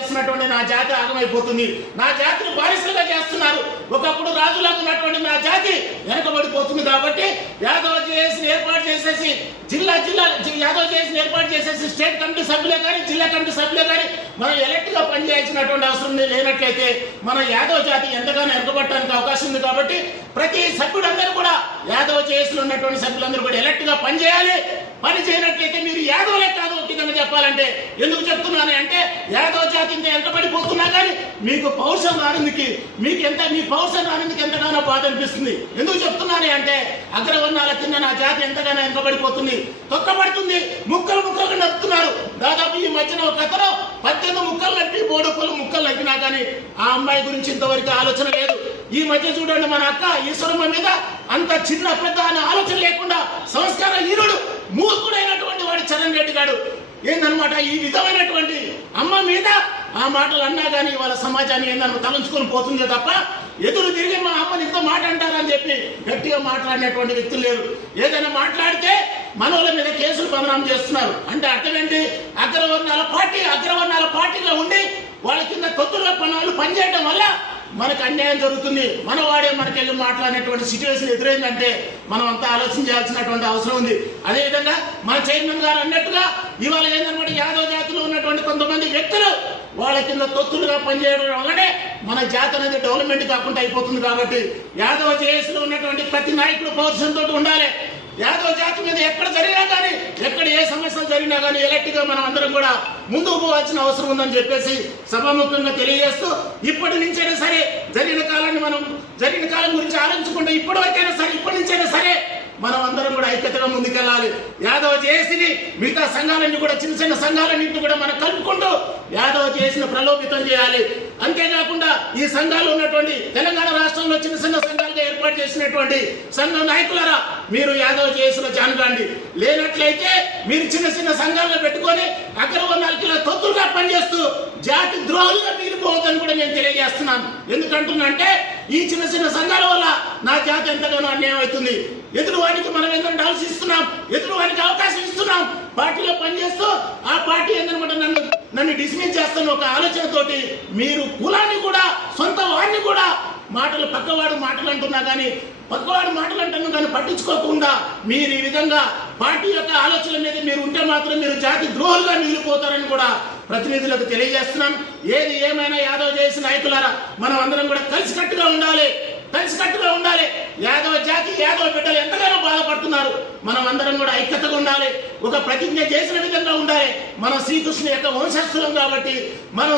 చేస్తున్నటువంటి నా జాతి ఆగమైపోతుంది, నా జాతిని బానిసలుగా చేస్తున్నారు. ఒకప్పుడు రాజులకు ఉన్నటువంటి నా జాతి వెనకబడిపోతుంది. కాబట్టి యాదవ జేఏసీని ఏర్పాటు చేసేసి యాదవ జేఏసీని ఏర్పాటు చేసేసి స్టేట్ కమిటీ సభ్యులే కానీ జిల్లా కమిటీ సభ్యులే కానీ మనం ఎలక్ట్ గా పనిచేయాల్సినటువంటి అవసరం లేనట్లయితే మన యాదవ జాతి ఎంతగానో వెనకబడటానికి అవకాశం ఉంది. కాబట్టి ప్రతి సభ్యులందరూ కూడా యాదవ జేఏసీలో ఉన్నటువంటి సభ్యులందరూ కూడా ఎలక్ట్ గా పనిచేయాలి. పని చేయనట్లయితే మీరు యాదవులే కాదు. విధంగా చెప్పాలంటే ఎందుకు చెప్తున్నాను అంటే యాదవ జాతి ఇంత వెనకబడిపోతున్నా కానీ మీకు పౌరుషం రానందుకు మీ పౌరుషం రానందుకు ఎంతగానో బాధ అనిపిస్తుంది. ఎందుకు చెప్తున్నాను అంటే అగ్రవర్ణాల కింద నా జాతి ఎంతగానో వెనకబడిపోతుంది, తొక్కబడుతుంది, ముక్కలుగా నడుపుతున్నారు. దాదాపు ఈ మధ్యన ఒక అతను 18 ముక్కలు నప్పి బోడుకులు ముక్కలు నప్పినా కానీ ఆ అమ్మాయి గురించి ఇంతవరకు ఆలోచన లేదు. ఈ మధ్య చూడండి మన అక్క ఈశ్వరమ్మ మీద అంత చిన్న పెద్ద అనే ఆలోచన లేకుండా సంస్కార హీరుడు మూర్ఖుడైనటువంటి వాడు చరణ్ రెడ్డి గారు ఏందనమాట ఈ విధమైనటువంటి అమ్మ మీద ఆ మాటలు అన్నా కానీ వాళ్ళ సమాజాన్ని ఏందన్న తలంచుకొని పోతుందే తప్ప ఎదురు తిరిగి మా అమ్మని ఇంత మాట అంటారని చెప్పి గట్టిగా మాట్లాడినటువంటి వ్యక్తులు లేరు. ఏదైనా మాట్లాడితే మనోళ్ళ మీద కేసులు బదనాం చేస్తున్నారు. అంటే అర్థం ఏంటి? అగ్రవర్ణాల పార్టీగా ఉండి వాళ్ళ కింద కొత్తగా పనిచేయడం వల్ల మనకు అన్యాయం జరుగుతుంది. మనవాడే మనకెళ్ళి మాట్లాడినటువంటి సిచ్యువేషన్ ఎదురైందంటే మనం అంతా ఆలోచన చేయాల్సినటువంటి అవసరం ఉంది. అదేవిధంగా మన చైర్మన్ గారు అన్నట్టుగా ఇవాళ ఏంటన్నమాట యాదవ జాతిలో ఉన్నటువంటి కొంతమంది వ్యక్తులు వాళ్ళ కింద తొత్తులుగా పనిచేయడం వల్లనే మన జాతి అనేది డెవలప్మెంట్ కాకుండా అయిపోతుంది. కాబట్టి యాదవ జేఏసీలో ఉన్నటువంటి ప్రతి నాయకుడు పౌరుషంతో ఉండాలి. యాదవ జాతి మీద ఎక్కడ జరిగినా కానీ ఎక్కడ ఏ సమస్యలు జరిగినా కానీ ఎలక్ట్గా మనం అందరం కూడా ముందుకు పోవాల్సిన అవసరం ఉందని చెప్పేసి సభాముఖంగా తెలియజేస్తూ ఇప్పటి నుంచైనా సరే జరిగిన కాలం గురించి ఆలోచించకుండా ఇప్పటి నుంచైనా సరే మనం అందరం కూడా ఐక్యతగా ముందుకెళ్ళాలి. యాదవ జేఏసీని మిగతా సంఘాలన్నీ కూడా చిన్న సంఘాలన్నింటినీ కూడా మనం కలుపుకుంటూ యాదవ జేఏసీని ప్రలోభితం చేయాలి. అంతేకాకుండా ఈ సంఘాలు ఉన్నటువంటి తెలంగాణ రాష్ట్రంలో చిన్న సంఘాలుగా ఏర్పాటు చేసినటువంటి సంఘ నాయకులారా మీరు యాదవ జేఏసీలో జాయిన్ కాండి. లేనట్లయితే మీరు చిన్న సంఘాలను పెట్టుకొని అగ్రవర్ణాలకి తొత్తులుగా పనిచేస్తూ జాతి ద్రోహులుగా మిగిలిపోవద్దని కూడా నేను తెలియజేస్తున్నాను. ఎందుకంటున్నంటే ఈ చిన్న సంఘాల వల్ల నా జాతి ఎంతగానో అన్యాయం అవుతుంది. ఎదురువాడికి మనం ఏంటంటే ఆలోచిస్తున్నాం, ఎదురువాడికి అవకాశం ఇస్తున్నాం, పార్టీలో పనిచేస్తూ ఆ పార్టీ ఏంటన్నమాట నన్ను డిస్మిస్ చేస్తున్న ఒక ఆలోచనతోటి మీరు కులాన్ని కూడా సొంత వాడిని కూడా పక్కవాడు మాటలు అంటున్నా కానీ పట్టించుకోకుండా మీరు ఈ విధంగా పార్టీ యొక్క ఆలోచన మీద మీరు ఉంటే మాత్రం మీరు జాతి ద్రోహులుగా మిగిలిపోతారని కూడా ప్రతినిధులకు తెలియజేస్తున్నాను. ఏది ఏమైనా యాదవ జేఏసీ నాయకులారా మనం అందరం కూడా కలిసికట్టుగా ఉండాలి. యాదవ జాతి యాదవ బిడ్డలు ఎంతగానో బాధపడుతున్నారు. మనం అందరం కూడా ఐక్యతగా ఉండాలి. ఒక ప్రతిజ్ఞ చేసిన విధంగా ఉండాలి. మన శ్రీకృష్ణుని యొక్క వంశస్థులం కాబట్టి మనం